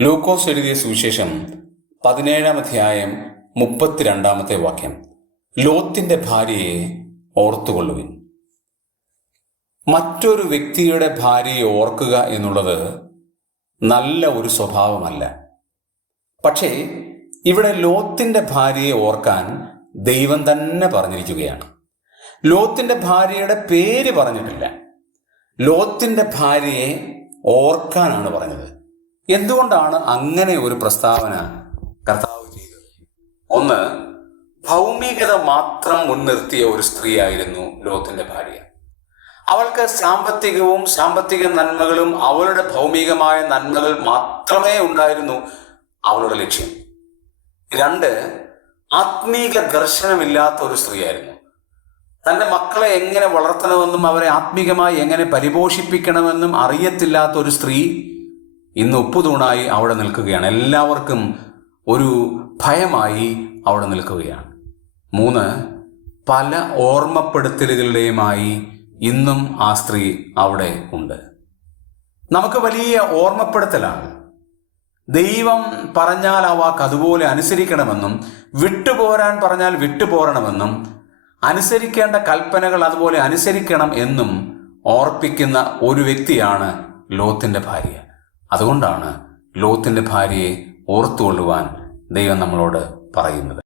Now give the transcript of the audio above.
ലൂക്കോസ് എഴുതിയ സുവിശേഷം 17-ാം അധ്യായം 32-ാമത്തെ വാക്യം. ലോത്തിന്റെ ഭാര്യയെ ഓർത്തുകൊള്ളുവിൻ. മറ്റൊരു വ്യക്തിയുടെ ഭാര്യയെ ഓർക്കുക എന്നുള്ളത് നല്ല ഒരു സ്വഭാവമല്ല. പക്ഷേ ഇവിടെ ലോത്തിന്റെ ഭാര്യയെ ഓർക്കാൻ ദൈവം തന്നെ പറഞ്ഞിരിക്കുകയാണ്. ലോത്തിന്റെ ഭാര്യയുടെ പേര് പറഞ്ഞിട്ടില്ല, ലോത്തിന്റെ ഭാര്യയെ ഓർക്കാനാണ് പറഞ്ഞത്. എന്തുകൊണ്ടാണ് അങ്ങനെ ഒരു പ്രസ്താവന കർത്താവ് ചെയ്തത്? ഒന്ന്, ഭൗമികത മാത്രം മുൻനിർത്തിയ ഒരു സ്ത്രീയായിരുന്നു ലോത്തിന്റെ ഭാര്യ. അവൾക്ക് സാമ്പത്തിക നന്മകളും അവളുടെ ഭൗമികമായ നന്മകൾ മാത്രമേ ഉണ്ടായിരുന്നു അവളുടെ ലക്ഷ്യം. രണ്ട്, ആത്മീക ദർശനമില്ലാത്ത ഒരു സ്ത്രീയായിരുന്നു. തൻ്റെ മക്കളെ എങ്ങനെ വളർത്തണമെന്നും അവരെ ആത്മീകമായി എങ്ങനെ പരിപോഷിപ്പിക്കണമെന്നും അറിയത്തില്ലാത്ത ഒരു സ്ത്രീ ഇന്ന് ഉപ്പുതൂണായി അവിടെ നിൽക്കുകയാണ്. എല്ലാവർക്കും ഒരു ഭയമായി അവിടെ നിൽക്കുകയാണ്. മൂന്ന്, പല ഓർമ്മപ്പെടുത്തലുകളുടെയുമായി ഇന്നും ആ സ്ത്രീ അവിടെ ഉണ്ട്. നമുക്ക് വലിയ ഓർമ്മപ്പെടുത്തലാണ്. ദൈവം പറഞ്ഞാൽ ആ വാക്ക് അതുപോലെ അനുസരിക്കണമെന്നും, വിട്ടുപോരാൻ പറഞ്ഞാൽ വിട്ടുപോരണമെന്നും, അനുസരിക്കേണ്ട കൽപ്പനകൾ അതുപോലെ അനുസരിക്കണം എന്നും ഓർപ്പിക്കുന്ന ഒരു വ്യക്തിയാണ് ലോത്തിന്റെ ഭാര്യ. അതുകൊണ്ടാണ് ലോത്തിന്റെ ഭാര്യയെ ഓർത്തുകൊള്ളുവാൻ ദൈവം നമ്മളോട് പറയുന്നത്.